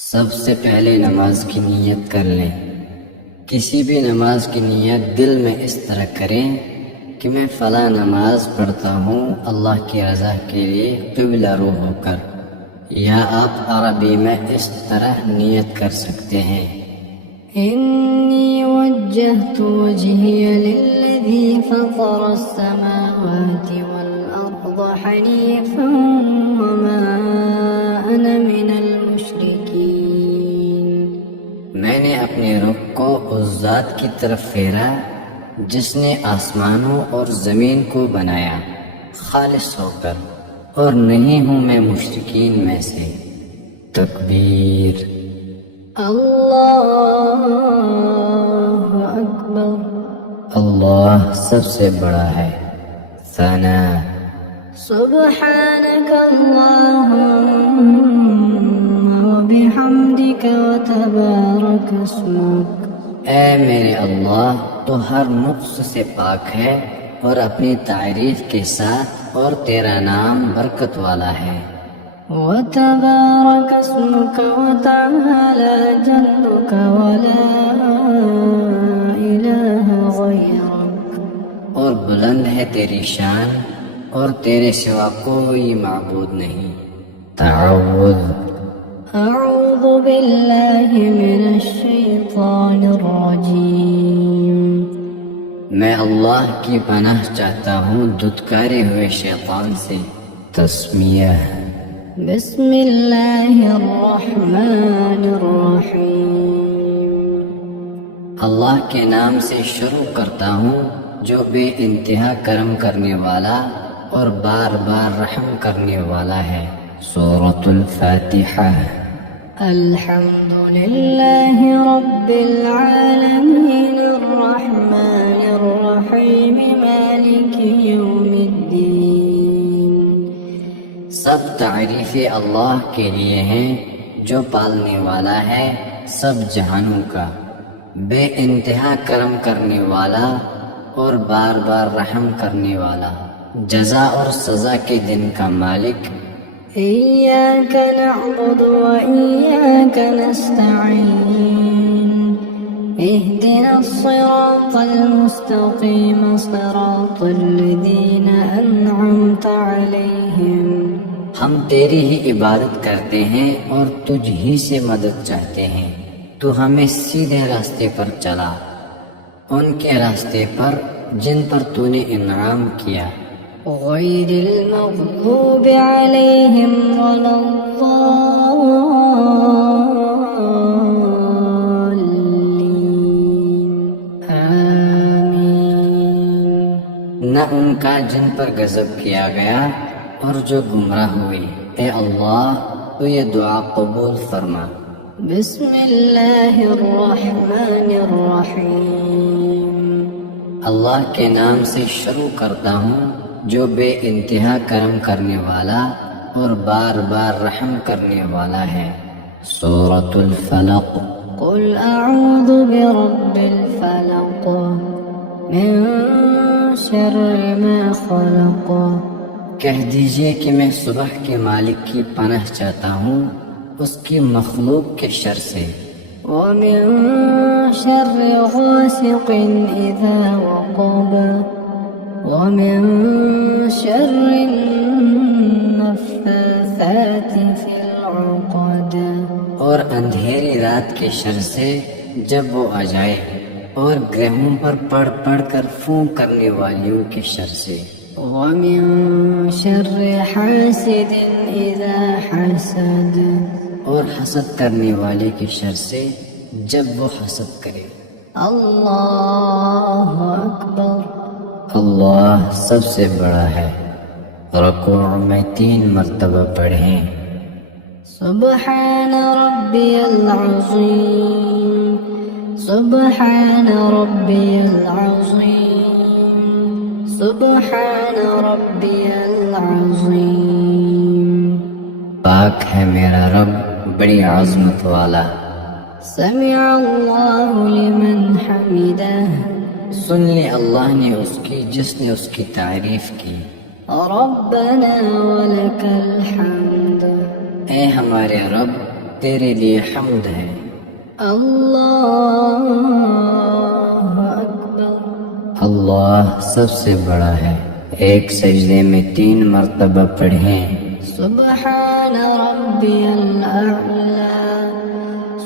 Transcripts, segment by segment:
سب سے پہلے نماز کی نیت کر لیں۔ کسی بھی نماز کی نیت دل میں اس طرح کریں کہ میں فلاں نماز پڑھتا ہوں اللہ کی رضا کے لیے قبلہ رو ہو کر، یا آپ عربی میں اس طرح نیت کر سکتے ہیں: إني وجهت وجهي للذي فطر السماوات والأرض حنيفا وما أنا من المشركين۔ میں نے اپنے رخ کو اس ذات کی طرف پھیرا جس نے آسمانوں اور زمین کو بنایا خالص ہو کر، اور نہیں ہوں میں مشرکین میں سے۔ تکبیر۔ اللہ اکبر۔ اللہ سب سے بڑا ہے۔ ثنا۔ سبحانك اللهم وبحمدك وتبارك اسمك۔ اے میرے اللہ، تو ہر نقص سے پاک ہے اور اپنی تعریف کے ساتھ، اور تیرا نام برکت والا ہے۔ وتبارك اسمك وتعالى جدك ولا إله غيرك۔ اور بلند ہے تیری شان، اور تیرے سوا کوئی معبود نہیں۔ تعوذ۔ أعوذ بالله من الشيطان الرجيم۔ میں اللہ کی پناہ چاہتا ہوں دھتکارے ہوئے شیطان سے۔ تسمیہ۔ بسم اللہ الرحمن الرحیم۔ اللہ کے نام سے شروع کرتا ہوں جو بے انتہا کرم کرنے والا اور بار بار رحم کرنے والا ہے۔ سورۃ الفاتحہ۔ الحمد للہ رب العالمین الرحمن الرحیم مالک یوم الدین۔ سب تعریفیں اللہ کے لیے ہیں جو پالنے والا ہے سب جہانوں کا، بے انتہا کرم کرنے والا اور بار بار رحم کرنے والا، جزا اور سزا کے دن کا مالک۔ إياك نعبد وإياك نستعين اهدنا الصراط المستقيم صراط الذين أنعمت عليهم۔ ہم تیری ہی عبادت کرتے ہیں اور تجھ ہی سے مدد چاہتے ہیں، تو ہمیں سیدھے راستے پر چلا، ان کے راستے پر جن پر تو نے انعام کیا۔ غير المغضوب عليهم ولا الضالين آمين۔ نہ ان کا جن پر غضب کیا گیا اور جو گمراہ ہوئے۔ اے اللہ، تو یہ دعا قبول فرما۔ بسم اللہ الرحمن الرحیم۔ اللہ کے نام سے شروع کرتا ہوں جو بے انتہا کرم کرنے والا اور بار بار رحم کرنے والا ہے۔ سورۃ الفلق۔ قل اعوذ برب الفلق من شر ما خلق۔ کہہ دیجئے کہ میں صبح کے مالک کی پناہ چاہتا ہوں اس کی مخلوق کے شر سے۔ ومن شر غاسق اذا وقب ومن شر النفاثات في العقد۔ اور اندھیری رات کے شر سے جب وہ آ جائے، اور گرہوں پر پڑھ پڑھ کر پھونک کرنے والیوں کے شر سے۔ ومن شر حاسد اذا حسد۔ اور حسد کرنے والے کے شر سے جب وہ حسد کرے۔ اللہ اکبر۔ اللہ سب سے بڑا ہے۔ رکوع میں 3 مرتبہ پڑھیں۔ سبحان ربی العظیم، سبحان ربی العظیم، سبحان ربی العظیم۔ پاک ہے میرا رب بڑی عظمت والا۔ سمع اللہ لمن حمدہ۔ سن لی اللہ نے اس کی جس نے اس کی تعریف کی۔ ربنا ولک الحمد۔ اے ہمارے رب، تیرے لیے حمد ہے۔ اللہ اکبر۔ اللہ سب سے بڑا ہے۔ ایک سجدے میں 3 مرتبہ پڑھیں۔ سبحان ربی الاعلی،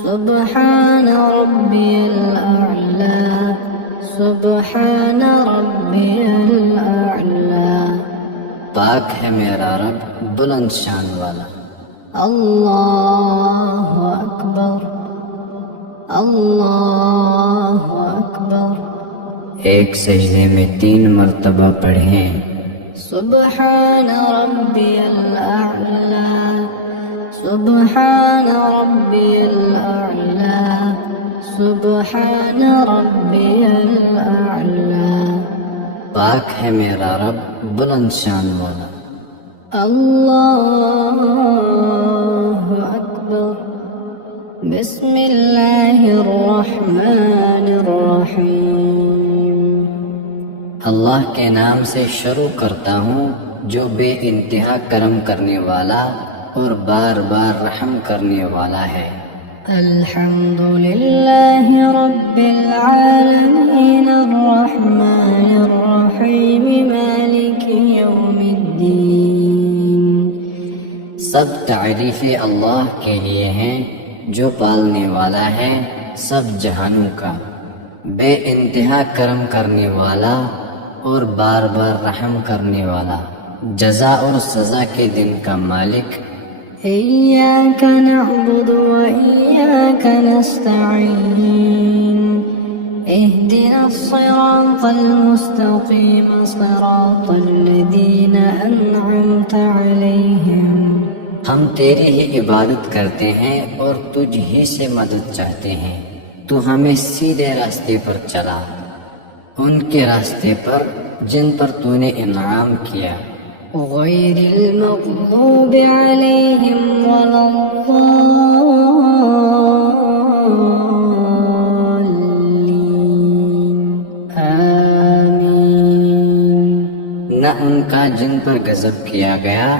سبحان ربی الاعلی، سبحان ربی الاعلی۔ پاک ہے میرا رب بلند شان والا۔ اللہ اکبر، اللہ اکبر۔ ایک سجدے میں 3 مرتبہ پڑھیں۔ سبحان ربی الاعلی، سبحان ربی الاعلی، سبحان ربی الاعلی۔ پاک ہے میرا رب بلند شان والا۔ اللہ اکبر۔ بسم اللہ الرحمن الرحیم۔ اللہ کے نام سے شروع کرتا ہوں جو بے انتہا کرم کرنے والا اور بار بار رحم کرنے والا ہے۔ الحمد للہ رب العالمین الرحمن الرحیم مالک یوم الدین۔ سب تعریفیں اللہ کے لیے ہیں جو پالنے والا ہے سب جہانوں کا، بے انتہا کرم کرنے والا اور بار بار رحم کرنے والا، جزا اور سزا کے دن کا مالک۔ ایاک نعبد و ایاک نستعین، اہدنا الصراط المستقیم صراط الذین انعمت علیہم۔ ہم تیری ہی عبادت کرتے ہیں اور تجھ ہی سے مدد چاہتے ہیں، تو ہمیں سیدھے راستے پر چلا، ان کے راستے پر جن پر تو نے انعام کیا، غیر المغضوب علیہم ولا الضالین، آمین۔ نہ ان کا جن پر غضب کیا گیا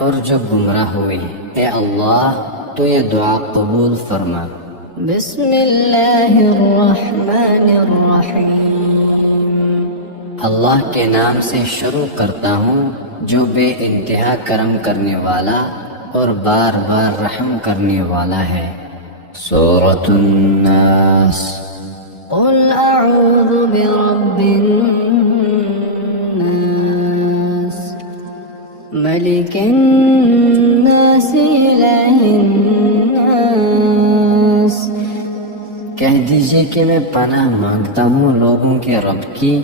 اور جو گمراہ ہوئے۔ اے اللہ تو یہ دعا قبول فرما۔ بسم اللہ الرحمن الرحیم۔ اللہ کے نام سے شروع کرتا ہوں جو بے انتہا کرم کرنے والا اور بار بار رحم کرنے والا ہے۔ سورۃ الناس۔ قل اعوذ برب الناس، ملک الناس، الہ الناس۔ کہہ دیجئے کہ میں پناہ مانگتا ہوں لوگوں کے رب کی،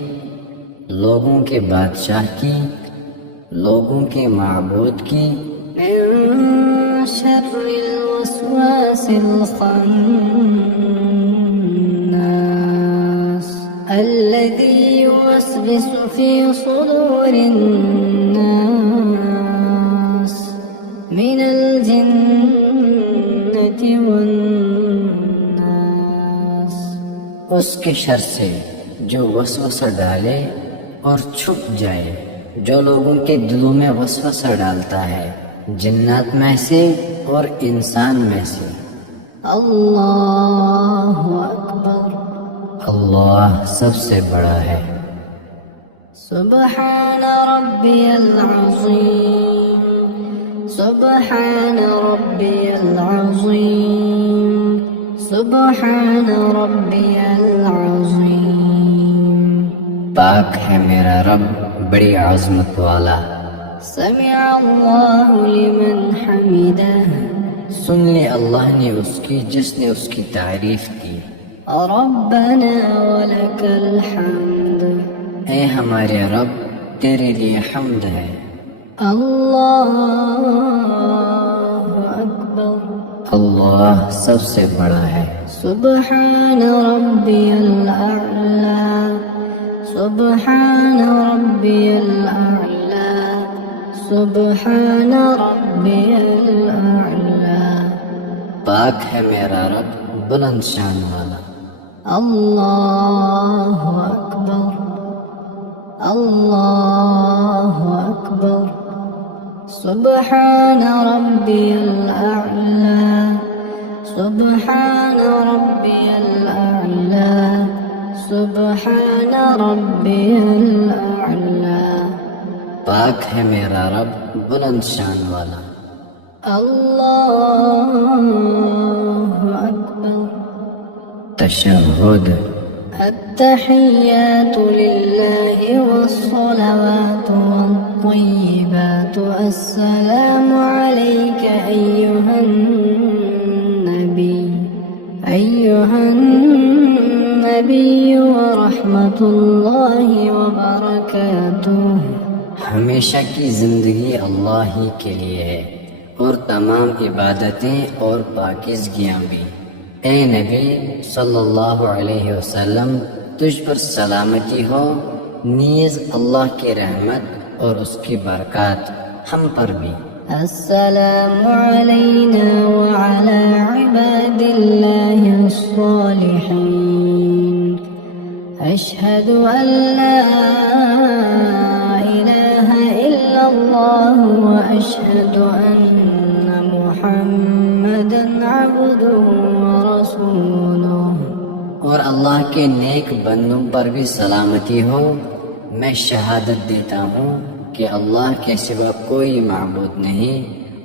لوگوں کے بادشاہ کی، لوگوں کے معبود کی، من شر الوسواس الخناس الذي يوسوس في صدور الناس من الجنة والناس۔ اس کے شر سے جو وسوسہ ڈالے اور چھپ جائے، جو لوگوں کے دلوں میں وسوسہ ڈالتا ہے، جنات میں سے اور انسان میں سے۔ اللہ اکبر۔ اللہ سب سے بڑا ہے۔ سبحان ربی العظیم، سبحان ربی العظیم، سبحان ربی العظیم۔ پاک ہے میرا رب بڑی عظمت والا۔ سمع اللہ لمن حمدہ، سن لی اللہ نے اس کی جس نے اس کی تعریف کی۔ ربنا ولک الحمد۔ اے ہمارے رب تیرے لیے حمد ہے۔ اللہ اکبر۔ اللہ سب سے بڑا ہے۔ سبحان ربی الاعلی، سبحان ربی الاعلی، سبحان ربی الاعلی۔ پاک ہے میرا رب بلند شان والا۔ اللہ اکبر، اللہ اکبر۔ سبحان ربی الاعلی، سبحان ربي الأعلى سبحان ربي الأعلى پاک ہے میرا رب بلند شان والا. الله أكبر. تشہد. التحيات لله والصلوات والطيبات السلام عليك أيها النبي ورحمة الله وبركاته. ہمیشہ کی زندگی اللہ ہی کے لیے ہے اور تمام عبادتیں اور پاکیزگیاں بھی. اے نبی صلی اللہ علیہ وسلم، تجھ پر سلامتی ہو، نیز اللہ کی رحمت اور اس کی برکات ہم پر بھی. السلام علينا وعلى عباد الله الصالحين. أشهد أن لا إله إلا الله وأشهد أن محمدا عبده ورسوله. اور اللہ کے نیک بندوں پر بھی سلامتی ہو. میں شہادت دیتا ہوں کہ اللہ کے سوا کوئی معبود نہیں،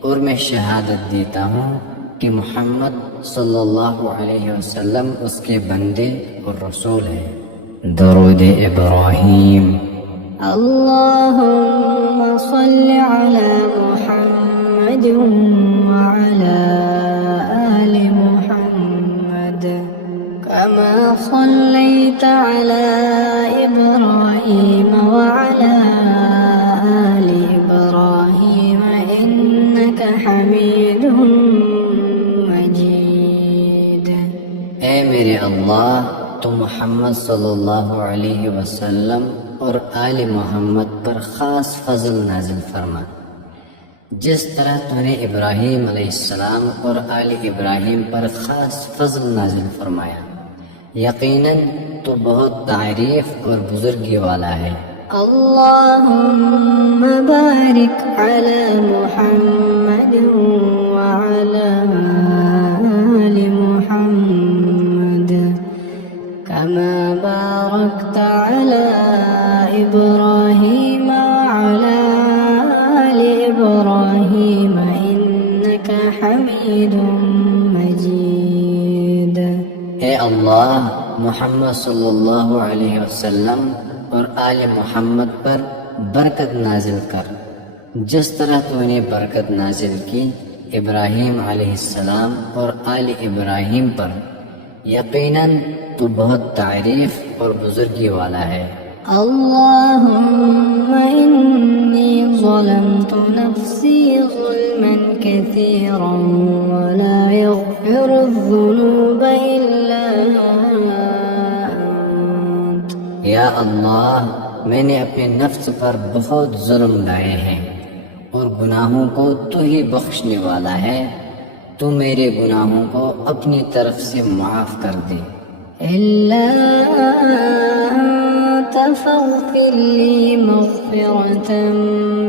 اور میں شہادت دیتا ہوں کہ محمد صلی اللہ علیہ وسلم اس کے بندے اور رسول ہیں. درود ابراہیم. اللهم صل على محمد وعلى آل محمد كما صليت على إبراهيم وعلى آل إبراهيم إنك حميد مجيد. اے میرے اللہ، تو محمد صلی اللہ علیہ وسلم اور آل محمد پر خاص فضل نازل فرما، جس طرح تو نے ابراہیم علیہ السلام اور آل ابراہیم پر خاص فضل نازل فرمایا. یقیناً تو بہت تعریف اور بزرگی والا ہے. اللهم بارك على محمد وعلى آل محمد كما باركت على إبراهيم وعلى آل إبراهيم إنك حميد مجيد. اے اللہ، محمد صلی اللہ علیہ وسلم اور آل محمد پر برکت نازل کر، جس طرح تو نے برکت نازل کی ابراہیم علیہ السلام اور آل ابراہیم پر. یقیناً تو بہت تعریف اور بزرگی والا ہے. اللهم إني ظلمت نفسي ظلما كثيرا ولا يغفر الذنوب إلا أنت. یا اللہ، میں نے اپنے نفس پر بہت ظلم لائے ہیں اور گناہوں کو تو ہی بخشنے والا ہے. تو میرے گناہوں کو اپنی طرف سے معاف کر دے. إلا أنت فاغفر لي مغفرة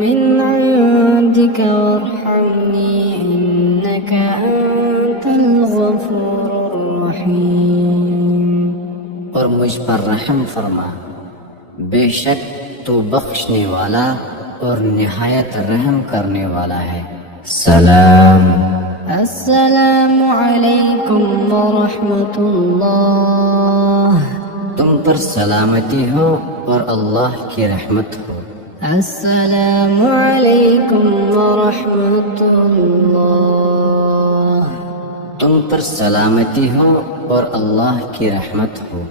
من عندك وارحمني إنك أنت الغفور الرحيم. اور مجھ پر رحم فرما، بے شک تو بخشنے والا اور نہایت رحم کرنے والا ہے. سلام. السلام عليكم ورحمة الله. تم پر سلامتی ہو اور اللہ کی رحمت ہو. السلام عليكم ورحمة الله. تم پر سلامتی ہو اور اللہ کی رحمت ہو.